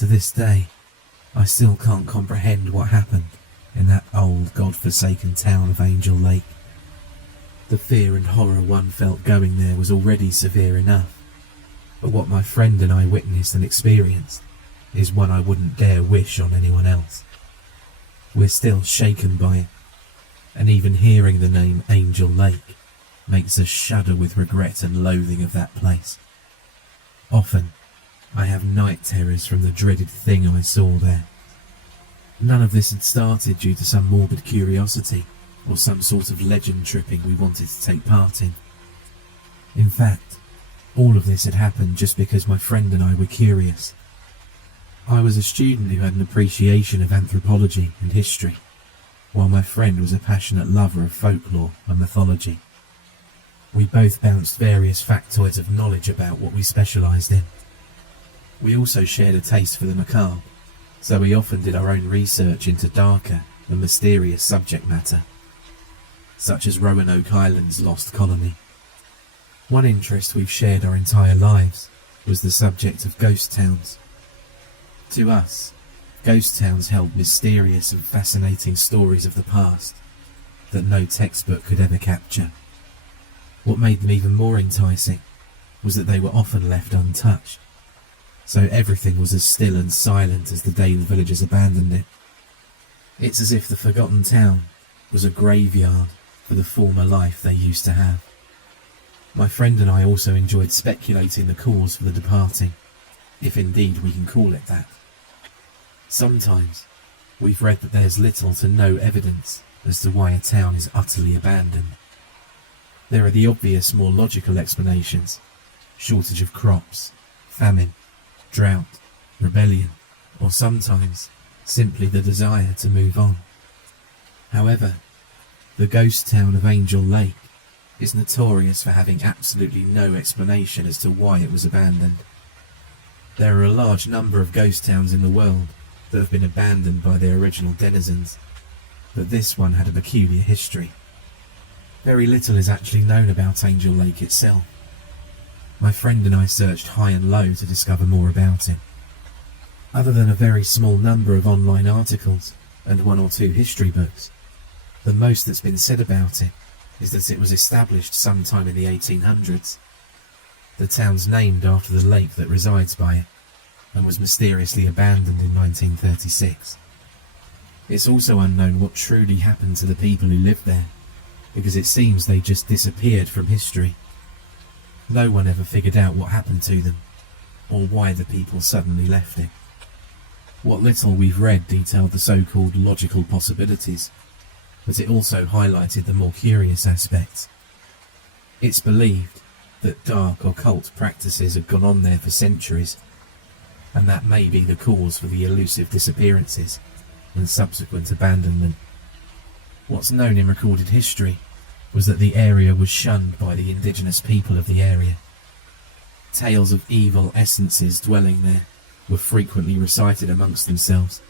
To this day, I still can't comprehend what happened in that old god-forsaken town of Angel Lake. The fear and horror one felt going there was already severe enough, but what my friend and I witnessed and experienced is one I wouldn't dare wish on anyone else. We're still shaken by it, and even hearing the name Angel Lake makes us shudder with regret and loathing of that place. Often, I have night terrors from the dreaded thing I saw there. None of this had started due to some morbid curiosity or some sort of legend tripping we wanted to take part in. In fact, all of this had happened just because my friend and I were curious. I was a student who had an appreciation of anthropology and history, while my friend was a passionate lover of folklore and mythology. We both bounced various factoids of knowledge about what we specialised in. We also shared a taste for the macabre, so we often did our own research into darker and mysterious subject matter, such as Roanoke Island's lost colony. One interest we've shared our entire lives was the subject of ghost towns. To us, ghost towns held mysterious and fascinating stories of the past that no textbook could ever capture. What made them even more enticing was that they were often left untouched, so everything was as still and silent as the day the villagers abandoned it. It's as if the forgotten town was a graveyard for the former life they used to have. My friend and I also enjoyed speculating the cause for the departing, if indeed we can call it that. Sometimes, we've read that there's little to no evidence as to why a town is utterly abandoned. There are the obvious, more logical explanations: shortage of crops, famine, drought, rebellion, or sometimes simply the desire to move on. However, the ghost town of Angel Lake is notorious for having absolutely no explanation as to why it was abandoned. There are a large number of ghost towns in the world that have been abandoned by their original denizens, but this one had a peculiar history. Very little is actually known about Angel Lake itself. My friend and I searched high and low to discover more about it. Other than a very small number of online articles and one or two history books, the most that's been said about it is that it was established sometime in the 1800s. The town's named after the lake that resides by it, and was mysteriously abandoned in 1936. It's also unknown what truly happened to the people who lived there, because it seems they just disappeared from history. No one ever figured out what happened to them, or why the people suddenly left it. What little we've read detailed the so-called logical possibilities, but it also highlighted the more curious aspects. It's believed that dark occult practices had gone on there for centuries, and that may be the cause for the elusive disappearances and subsequent abandonment. What's known in recorded history was that the area was shunned by the indigenous people of the area. Tales of evil essences dwelling there were frequently recited amongst themselves.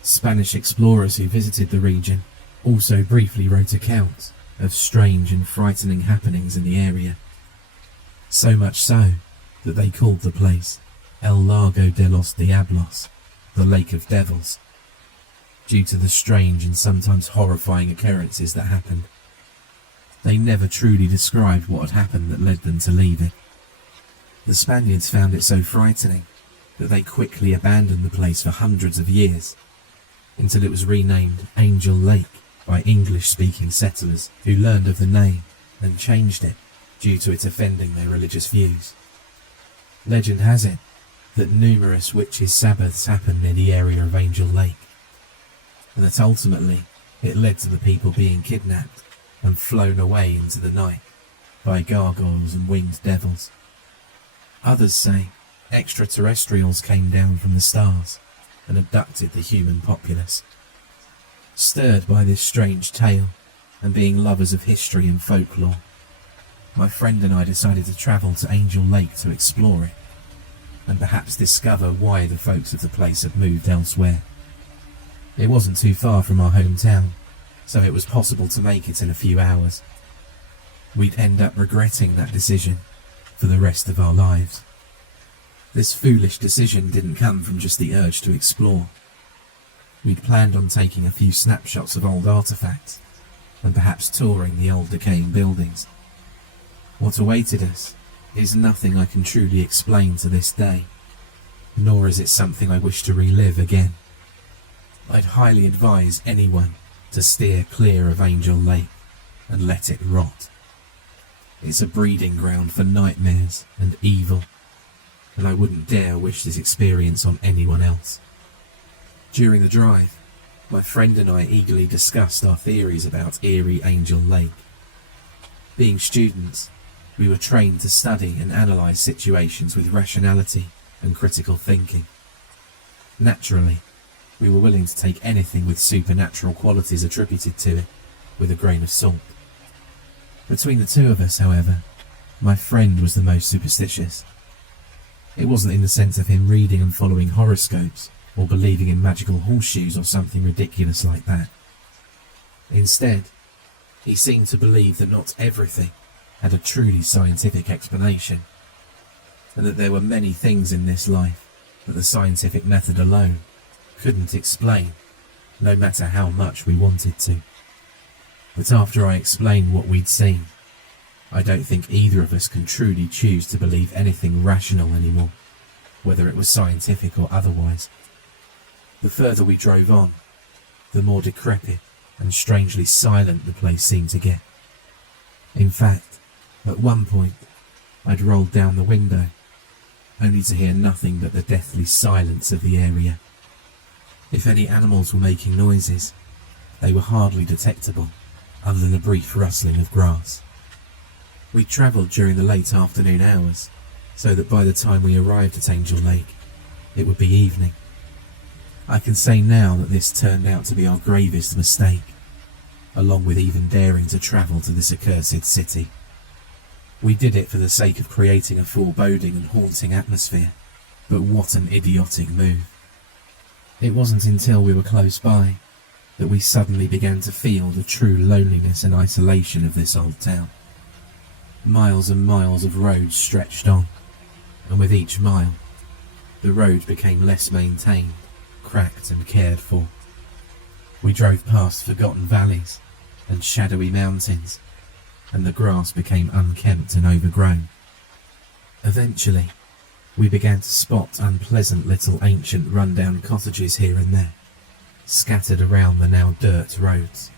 Spanish explorers who visited the region also briefly wrote accounts of strange and frightening happenings in the area. So much so that they called the place El Lago de los Diablos, the Lake of Devils, due to the strange and sometimes horrifying occurrences that happened. They never truly described what had happened that led them to leave it. The Spaniards found it so frightening that they quickly abandoned the place for hundreds of years, until it was renamed Angel Lake by English-speaking settlers who learned of the name and changed it due to it offending their religious views. Legend has it that numerous witches' Sabbaths happened near the area of Angel Lake, and that ultimately it led to the people being kidnapped and flown away into the night by gargoyles and winged devils. Others say extraterrestrials came down from the stars and abducted the human populace. Stirred by this strange tale, and being lovers of history and folklore, my friend and I decided to travel to Angel Lake to explore it, and perhaps discover why the folks of the place had moved elsewhere. It wasn't too far from our hometown, so it was possible to make it in a few hours. We'd end up regretting that decision for the rest of our lives. This foolish decision didn't come from just the urge to explore. We'd planned on taking a few snapshots of old artifacts, and perhaps touring the old decaying buildings. What awaited us is nothing I can truly explain to this day, nor is it something I wish to relive again. I'd highly advise anyone to steer clear of Angel Lake and let it rot. It's a breeding ground for nightmares and evil, and I wouldn't dare wish this experience on anyone else. During the drive, my friend and I eagerly discussed our theories about eerie Angel Lake. Being students, we were trained to study and analyse situations with rationality and critical thinking. Naturally, we were willing to take anything with supernatural qualities attributed to it with a grain of salt. Between the two of us, however, my friend was the most superstitious. It wasn't in the sense of him reading and following horoscopes or believing in magical horseshoes or something ridiculous like that. Instead, he seemed to believe that not everything had a truly scientific explanation, and that there were many things in this life that the scientific method alone couldn't explain, no matter how much we wanted to. But after I explained what we'd seen, I don't think either of us can truly choose to believe anything rational anymore, whether it was scientific or otherwise. The further we drove on, the more decrepit and strangely silent the place seemed to get. In fact, at one point, I'd rolled down the window, only to hear nothing but the deathly silence of the area. If any animals were making noises, they were hardly detectable, other than a brief rustling of grass. We travelled during the late afternoon hours, so that by the time we arrived at Angel Lake, it would be evening. I can say now that this turned out to be our gravest mistake, along with even daring to travel to this accursed city. We did it for the sake of creating a foreboding and haunting atmosphere, but what an idiotic move. It wasn't until we were close by that we suddenly began to feel the true loneliness and isolation of this old town. Miles and miles of roads stretched on, and with each mile, the road became less maintained, cracked and cared for. We drove past forgotten valleys and shadowy mountains, and the grass became unkempt and overgrown. Eventually, we began to spot unpleasant little ancient run-down cottages here and there, scattered around the now dirt roads.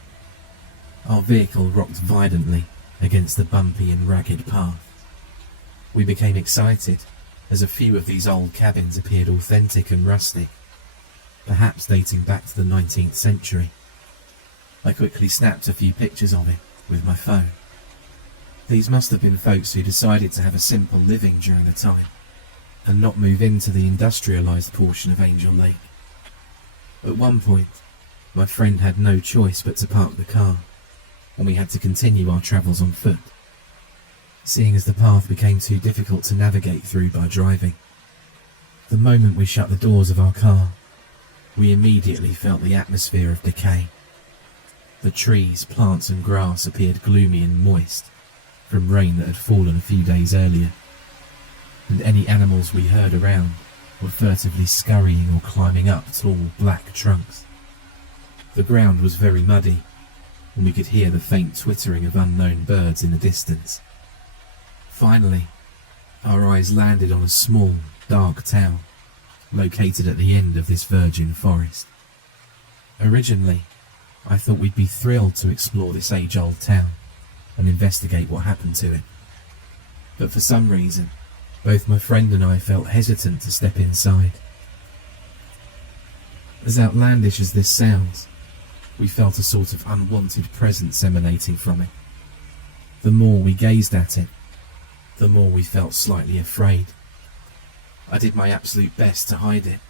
Our vehicle rocked violently against the bumpy and ragged path. We became excited as a few of these old cabins appeared authentic and rustic, perhaps dating back to the 19th century. I quickly snapped a few pictures of it with my phone. These must have been folks who decided to have a simple living during the time and not move into the industrialised portion of Angel Lake. At one point, my friend had no choice but to park the car, and we had to continue our travels on foot, seeing as the path became too difficult to navigate through by driving. The moment we shut the doors of our car, we immediately felt the atmosphere of decay. The trees, plants and grass appeared gloomy and moist from rain that had fallen a few days earlier, and any animals we heard around were furtively scurrying or climbing up tall black trunks. The ground was very muddy, and we could hear the faint twittering of unknown birds in the distance. Finally, our eyes landed on a small, dark town located at the end of this virgin forest. Originally, I thought we'd be thrilled to explore this age-old town and investigate what happened to it. But for some reason, both my friend and I felt hesitant to step inside. As outlandish as this sounds, we felt a sort of unwanted presence emanating from it. The more we gazed at it, the more we felt slightly afraid. I did my absolute best to hide it,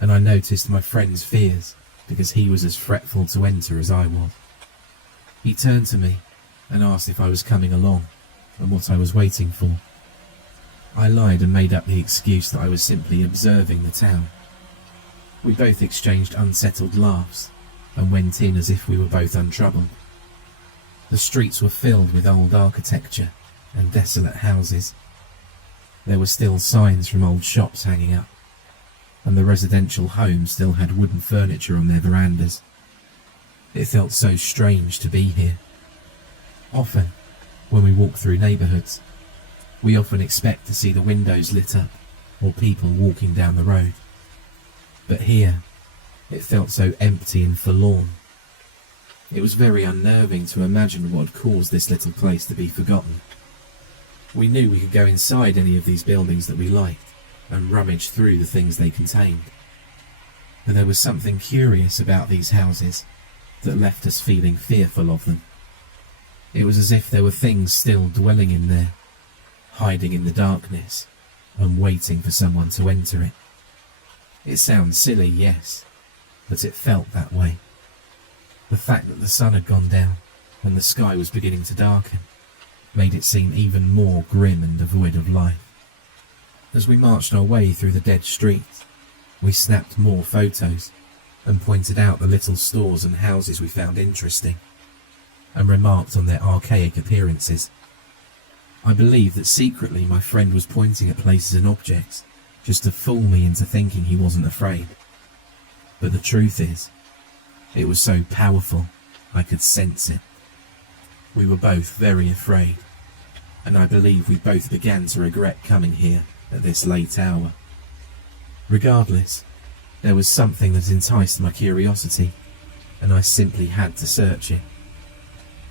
and I noticed my friend's fears because he was as fretful to enter as I was. He turned to me and asked if I was coming along and what I was waiting for. I lied and made up the excuse that I was simply observing the town. We both exchanged unsettled laughs and went in as if we were both untroubled. The streets were filled with old architecture and desolate houses. There were still signs from old shops hanging up, and the residential homes still had wooden furniture on their verandas. It felt so strange to be here. Often, when we walk through neighbourhoods, we often expect to see the windows lit up or people walking down the road. But here, it felt so empty and forlorn. It was very unnerving to imagine what had caused this little place to be forgotten. We knew we could go inside any of these buildings that we liked and rummage through the things they contained. But there was something curious about these houses that left us feeling fearful of them. It was as if there were things still dwelling in there, hiding in the darkness and waiting for someone to enter it. It sounds silly, yes, but it felt that way. The fact that the sun had gone down and the sky was beginning to darken made it seem even more grim and devoid of life. As we marched our way through the dead streets, we snapped more photos and pointed out the little stores and houses we found interesting, and remarked on their archaic appearances. I believe that secretly my friend was pointing at places and objects just to fool me into thinking he wasn't afraid. But the truth is, it was so powerful I could sense it. We were both very afraid, and I believe we both began to regret coming here at this late hour. Regardless, there was something that enticed my curiosity, and I simply had to search it.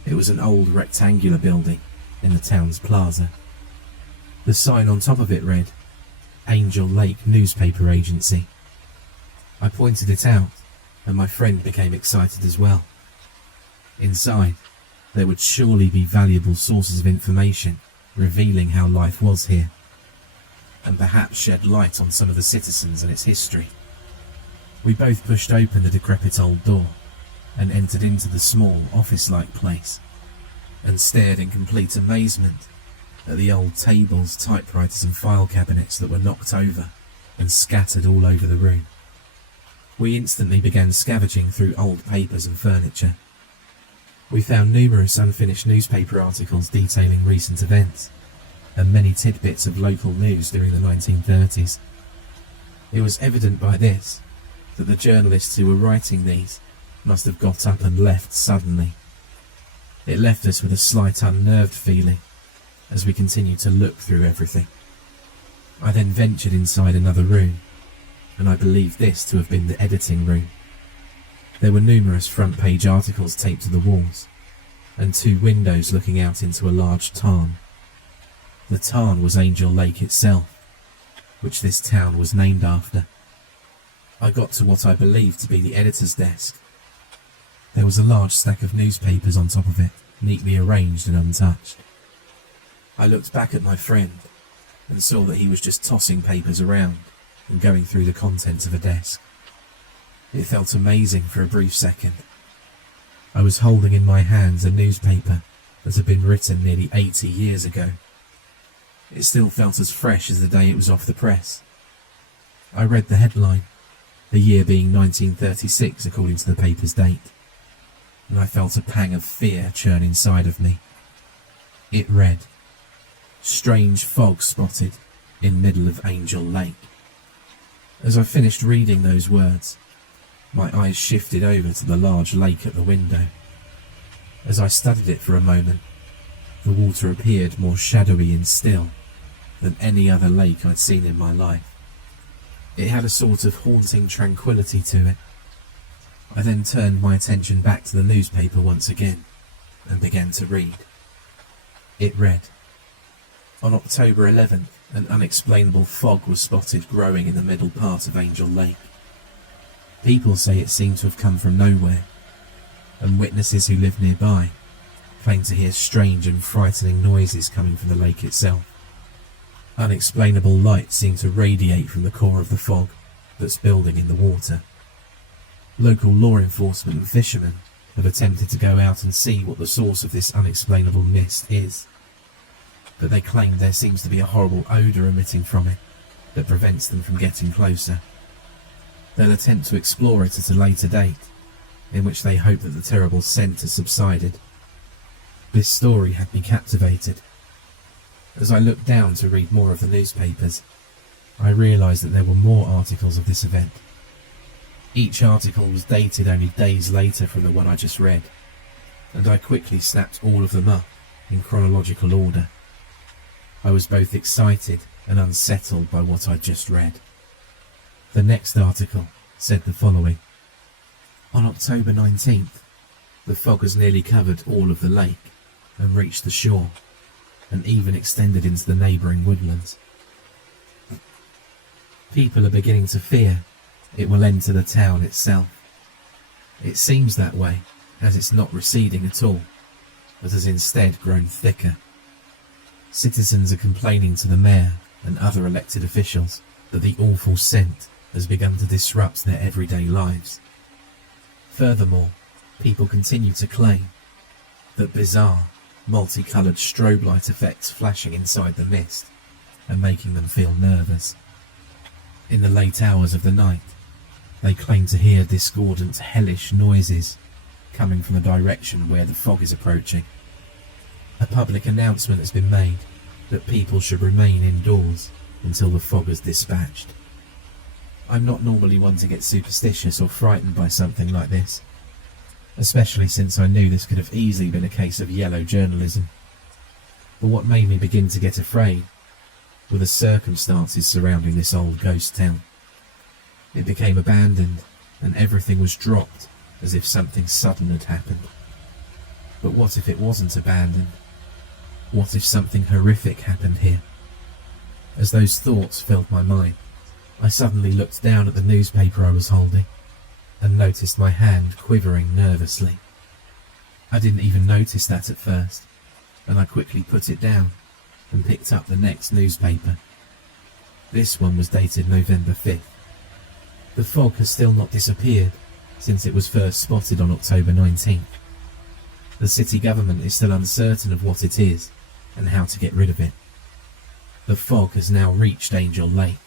It was an old rectangular building in the town's plaza. The sign on top of it read, Angel Lake Newspaper Agency. I pointed it out, and my friend became excited as well. Inside, there would surely be valuable sources of information revealing how life was here, and perhaps shed light on some of the citizens and its history. We both pushed open the decrepit old door and entered into the small office-like place, and stared in complete amazement at the old tables, typewriters and file cabinets that were knocked over and scattered all over the room. We instantly began scavenging through old papers and furniture. We found numerous unfinished newspaper articles detailing recent events, and many tidbits of local news during the 1930s. It was evident by this that the journalists who were writing these must have got up and left suddenly. It left us with a slight unnerved feeling as we continued to look through everything. I then ventured inside another room, and I believe this to have been the editing room. There were numerous front-page articles taped to the walls, and 2 windows looking out into a large tarn. The tarn was Angel Lake itself, which this town was named after. I got to what I believed to be the editor's desk. There was a large stack of newspapers on top of it, neatly arranged and untouched. I looked back at my friend and saw that he was just tossing papers around and going through the contents of a desk. It felt amazing for a brief second. I was holding in my hands a newspaper that had been written nearly 80 years ago. It still felt as fresh as the day it was off the press. I read the headline, the year being 1936 according to the paper's date, and I felt a pang of fear churn inside of me. It read, Strange fog spotted in middle of Angel Lake. As I finished reading those words, my eyes shifted over to the large lake at the window. As I studied it for a moment, the water appeared more shadowy and still than any other lake I'd seen in my life. It had a sort of haunting tranquility to it. I then turned my attention back to the newspaper once again and began to read. It read, On October 11th, an unexplainable fog was spotted growing in the middle part of Angel Lake. People say it seemed to have come from nowhere, and witnesses who live nearby claim to hear strange and frightening noises coming from the lake itself. Unexplainable light seemed to radiate from the core of the fog that's building in the water. Local law enforcement and fishermen have attempted to go out and see what the source of this unexplainable mist is, but they claim there seems to be a horrible odour emitting from it that prevents them from getting closer. They'll attempt to explore it at a later date, in which they hope that the terrible scent has subsided. This story had me captivated, As I looked down to read more of the newspapers, I realised that there were more articles of this event. Each article was dated only days later from the one I just read, and I quickly snapped all of them up in chronological order. I was both excited and unsettled by what I'd just read. The next article said the following. On October 19th, the fog has nearly covered all of the lake and reached the shore, and even extended into the neighbouring woodlands. People are beginning to fear it will enter the town itself. It seems that way, as it's not receding at all, but has instead grown thicker. Citizens are complaining to the mayor and other elected officials that the awful scent has begun to disrupt their everyday lives. Furthermore, people continue to claim that bizarre, multicoloured strobe light effects flashing inside the mist are making them feel nervous. In the late hours of the night, they claim to hear discordant, hellish noises coming from the direction where the fog is approaching. A public announcement has been made that people should remain indoors until the fog is dispatched. I'm not normally one to get superstitious or frightened by something like this, especially since I knew this could have easily been a case of yellow journalism. But what made me begin to get afraid were the circumstances surrounding this old ghost town. It became abandoned, and everything was dropped as if something sudden had happened. But what if it wasn't abandoned? What if something horrific happened here? As those thoughts filled my mind, I suddenly looked down at the newspaper I was holding and noticed my hand quivering nervously. I didn't even notice that at first, and I quickly put it down and picked up the next newspaper. This one was dated November 5th. The fog has still not disappeared since it was first spotted on October 19th. The city government is still uncertain of what it is and how to get rid of it. The fog has now reached Angel Lake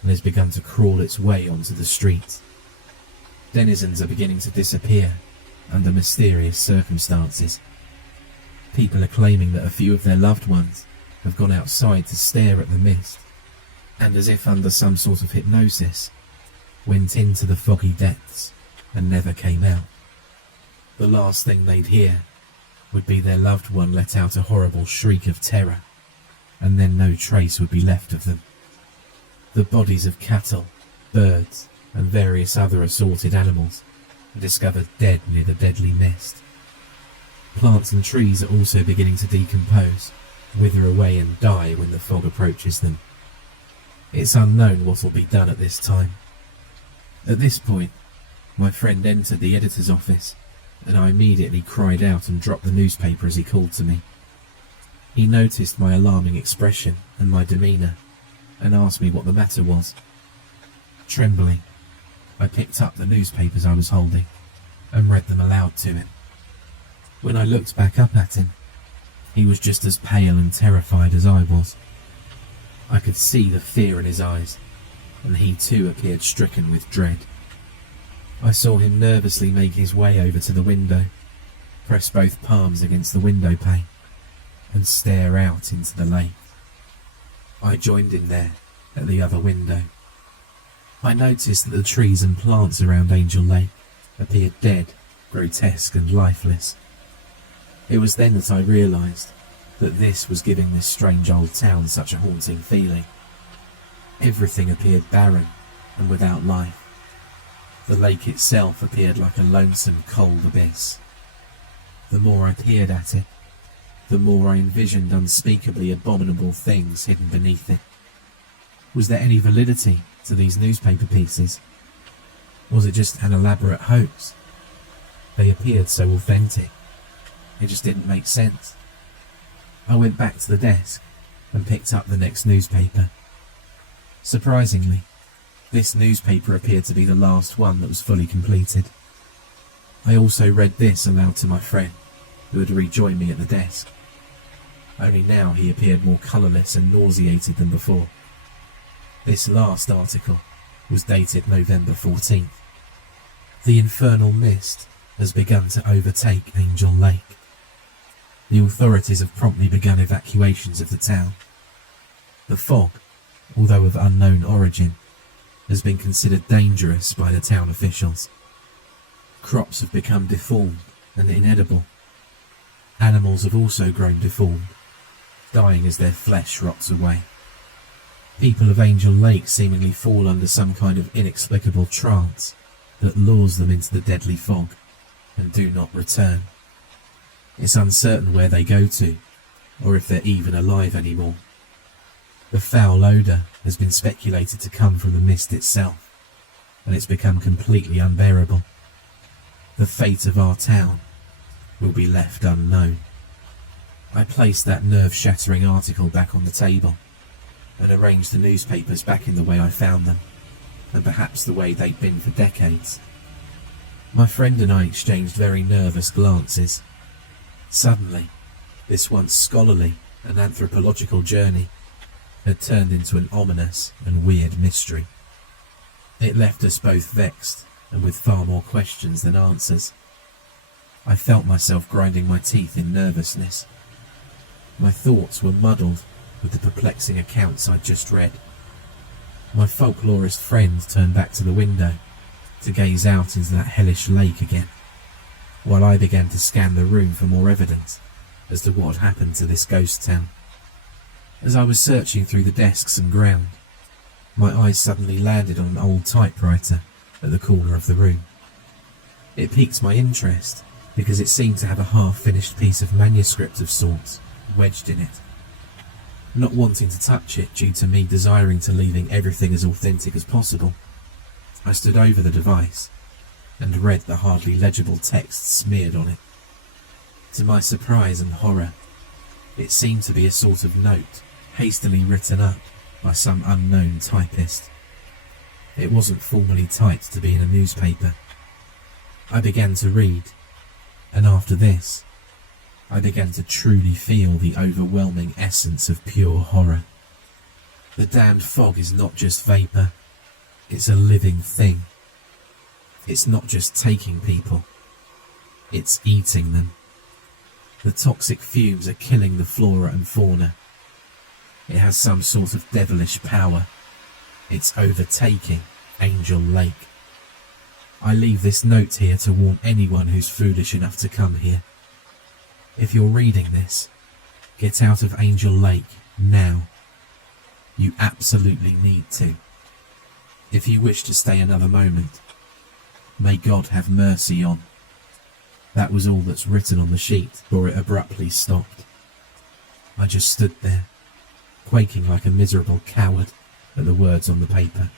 and has begun to crawl its way onto the streets. Denizens are beginning to disappear under mysterious circumstances. People are claiming that a few of their loved ones have gone outside to stare at the mist, and as if under some sort of hypnosis, went into the foggy depths and never came out. The last thing they'd hear would be their loved one let out a horrible shriek of terror, and then no trace would be left of them. The bodies of cattle, birds, and various other assorted animals are discovered dead near the deadly mist. Plants and trees are also beginning to decompose, wither away and die when the fog approaches them. It's unknown what will be done at this time. At this point, my friend entered the editor's office, and I immediately cried out and dropped the newspaper as he called to me. He noticed my alarming expression and my demeanour, and asked me what the matter was. Trembling, I picked up the newspapers I was holding and read them aloud to him. When I looked back up at him, he was just as pale and terrified as I was. I could see the fear in his eyes, and he too appeared stricken with dread. I saw him nervously make his way over to the window, press both palms against the window pane, and stare out into the lake. I joined him there, at the other window. I noticed that the trees and plants around Angel Lake appeared dead, grotesque and lifeless. It was then that I realised that this was giving this strange old town such a haunting feeling. Everything appeared barren and without life. The lake itself appeared like a lonesome, cold abyss. The more I peered at it, the more I envisioned unspeakably abominable things hidden beneath it. Was there any validity to these newspaper pieces? Was it just an elaborate hoax? They appeared so authentic. It just didn't make sense. I went back to the desk and picked up the next newspaper. Surprisingly, this newspaper appeared to be the last one that was fully completed. I also read this aloud to my friend, who had rejoined me at the desk. Only now he appeared more colourless and nauseated than before. This last article was dated November 14th. The infernal mist has begun to overtake Angel Lake. the authorities have promptly begun evacuations of the town. The fog, although of unknown origin, has been considered dangerous by the town officials. Crops have become deformed and inedible. Animals have also grown deformed, dying as their flesh rots away. People of Angel Lake seemingly fall under some kind of inexplicable trance that lures them into the deadly fog and do not return. It's uncertain where they go to, or if they're even alive anymore. The foul odour has been speculated to come from the mist itself, and it's become completely unbearable. The fate of our town will be left unknown. I placed that nerve-shattering article back on the table and arranged the newspapers back in the way I found them, and perhaps the way they'd been for decades. My friend and I exchanged very nervous glances. Suddenly, this once scholarly and anthropological journey had turned into an ominous and weird mystery. It left us both vexed and with far more questions than answers. I felt myself grinding my teeth in nervousness. My thoughts were muddled with the perplexing accounts I'd just read. My folklorist friend turned back to the window to gaze out into that hellish lake again, while I began to scan the room for more evidence as to what had happened to this ghost town. As I was searching through the desks and ground, my eyes suddenly landed on an old typewriter at the corner of the room. It piqued my interest because it seemed to have a half-finished piece of manuscript of sorts wedged in it. Not wanting to touch it due to me desiring to leaving everything as authentic as possible, I stood over the device and read the hardly legible text smeared on it. To my surprise and horror, it seemed to be a sort of note hastily written up by some unknown typist. It wasn't formally typed to be in a newspaper. I began to read, and after this, I began to truly feel the overwhelming essence of pure horror. The damned fog is not just vapour, it's a living thing. It's not just taking people, it's eating them. The toxic fumes are killing the flora and fauna. It has some sort of devilish power. It's overtaking Angel Lake. I leave this note here to warn anyone who's foolish enough to come here. If you're reading this, get out of Angel Lake now. You absolutely need to. If you wish to stay another moment, may God have mercy on. That was all that's written on the sheet before it abruptly stopped. I just stood there, quaking like a miserable coward at the words on the paper.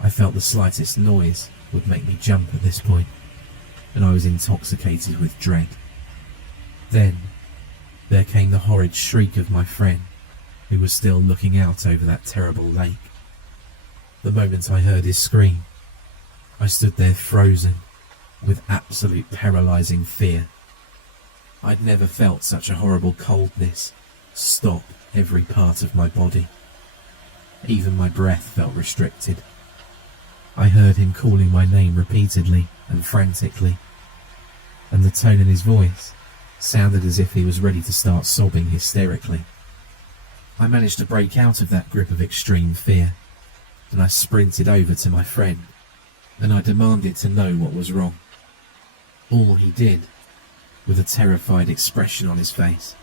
I felt the slightest noise would make me jump at this point, and I was intoxicated with dread. Then, there came the horrid shriek of my friend, who was still looking out over that terrible lake. The moment I heard his scream, I stood there frozen, with absolute paralysing fear. I'd never felt such a horrible coldness stop every part of my body. Even my breath felt restricted. I heard him calling my name repeatedly and frantically, and the tone in his voice sounded as if he was ready to start sobbing hysterically. I managed to break out of that grip of extreme fear, and I sprinted over to my friend, and I demanded to know what was wrong. All he did, with a terrified expression on his face,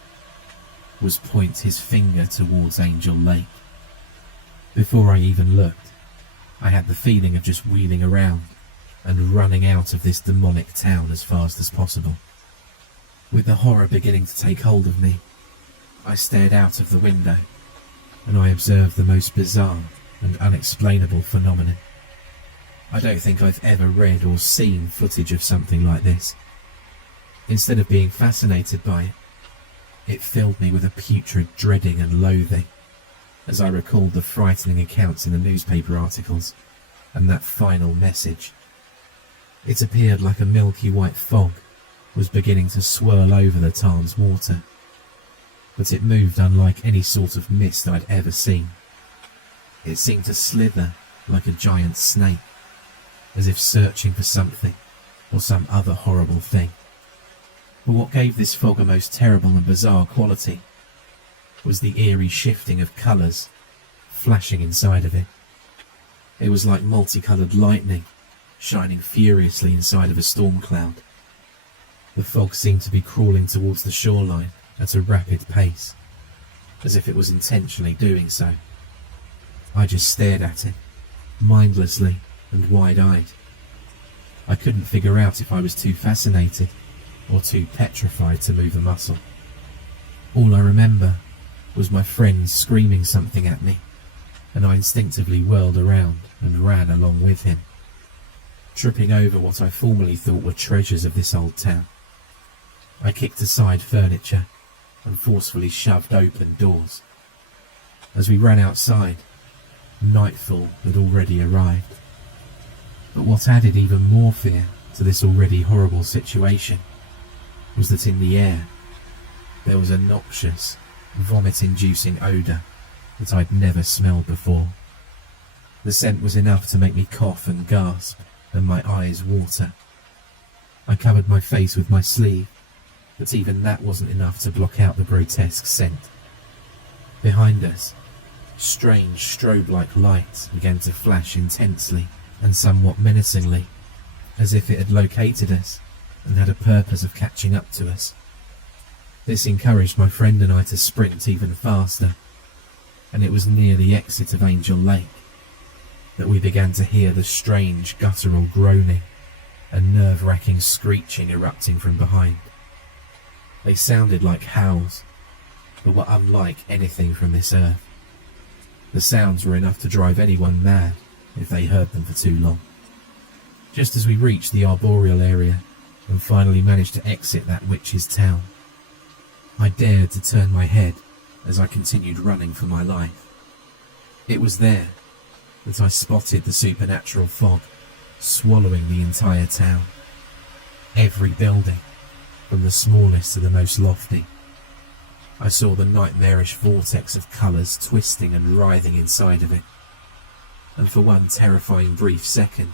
was point his finger towards Angel Lake. Before I even looked, I had the feeling of just wheeling around and running out of this demonic town as fast as possible. With the horror beginning to take hold of me, I stared out of the window, and I observed the most bizarre and unexplainable phenomenon. I don't think I've ever read or seen footage of something like this. Instead of being fascinated by it, it filled me with a putrid dreading and loathing, as I recalled the frightening accounts in the newspaper articles and that final message. It appeared like a milky white fog was beginning to swirl over the tarn's water, but it moved unlike any sort of mist I'd ever seen. It seemed to slither like a giant snake, as if searching for something or some other horrible thing. But what gave this fog a most terrible and bizarre quality was the eerie shifting of colours flashing inside of it. It was like multicoloured lightning shining furiously inside of a storm cloud. The fog seemed to be crawling towards the shoreline at a rapid pace, as if it was intentionally doing so. I just stared at it, mindlessly and wide-eyed. I couldn't figure out if I was too fascinated or too petrified to move a muscle. All I remember was my friend screaming something at me, and I instinctively whirled around and ran along with him, tripping over what I formerly thought were treasures of this old town. I kicked aside furniture and forcefully shoved open doors. As we ran outside, nightfall had already arrived. But what added even more fear to this already horrible situation was that in the air there was a noxious, vomit-inducing odour that I'd never smelled before. The scent was enough to make me cough and gasp and my eyes water. I covered my face with my sleeve, but even that wasn't enough to block out the grotesque scent. Behind us, strange strobe-like lights began to flash intensely and somewhat menacingly, as if it had located us and had a purpose of catching up to us. This encouraged my friend and I to sprint even faster, and it was near the exit of Angel Lake that we began to hear the strange guttural groaning and nerve-wracking screeching erupting from behind. They sounded like howls, but were unlike anything from this earth. The sounds were enough to drive anyone mad if they heard them for too long. Just as we reached the arboreal area and finally managed to exit that witch's town, I dared to turn my head as I continued running for my life. It was there that I spotted the supernatural fog swallowing the entire town. Every building, from the smallest to the most lofty. I saw the nightmarish vortex of colours twisting and writhing inside of it, and for one terrifying brief second,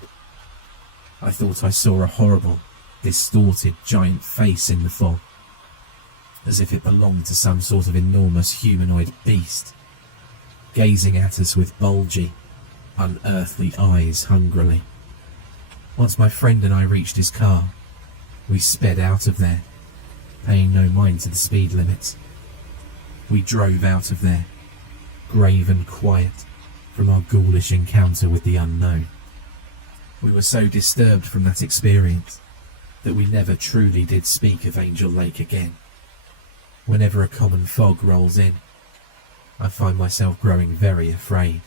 I thought I saw a horrible, distorted giant face in the fog, as if it belonged to some sort of enormous humanoid beast, gazing at us with bulgy, unearthly eyes hungrily. Once my friend and I reached his car, we sped out of there, paying no mind to the speed limits. We drove out of there, grave and quiet, from our ghoulish encounter with the unknown. We were so disturbed from that experience that we never truly did speak of Angel Lake again. Whenever a common fog rolls in, I find myself growing very afraid.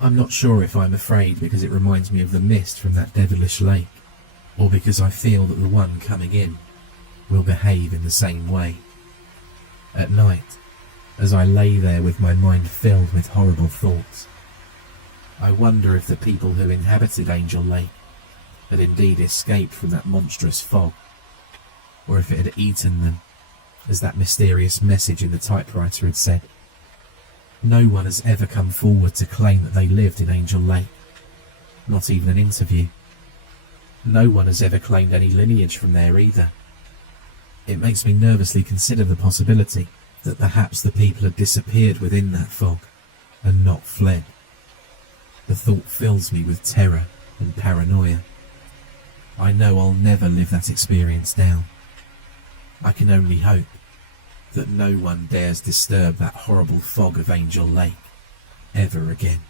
I'm not sure if I'm afraid because it reminds me of the mist from that devilish lake, or because I feel that the one coming in will behave in the same way. At night, as I lay there with my mind filled with horrible thoughts, I wonder if the people who inhabited Angel Lake had indeed escaped from that monstrous fog, or if it had eaten them, as that mysterious message in the typewriter had said. No one has ever come forward to claim that they lived in Angel Lake, not even an interview. No one has ever claimed any lineage from there either. It makes me nervously consider the possibility that perhaps the people had disappeared within that fog and not fled. The thought fills me with terror and paranoia. I know I'll never live that experience down. I can only hope that no one dares disturb that horrible fog of Angel Lake ever again.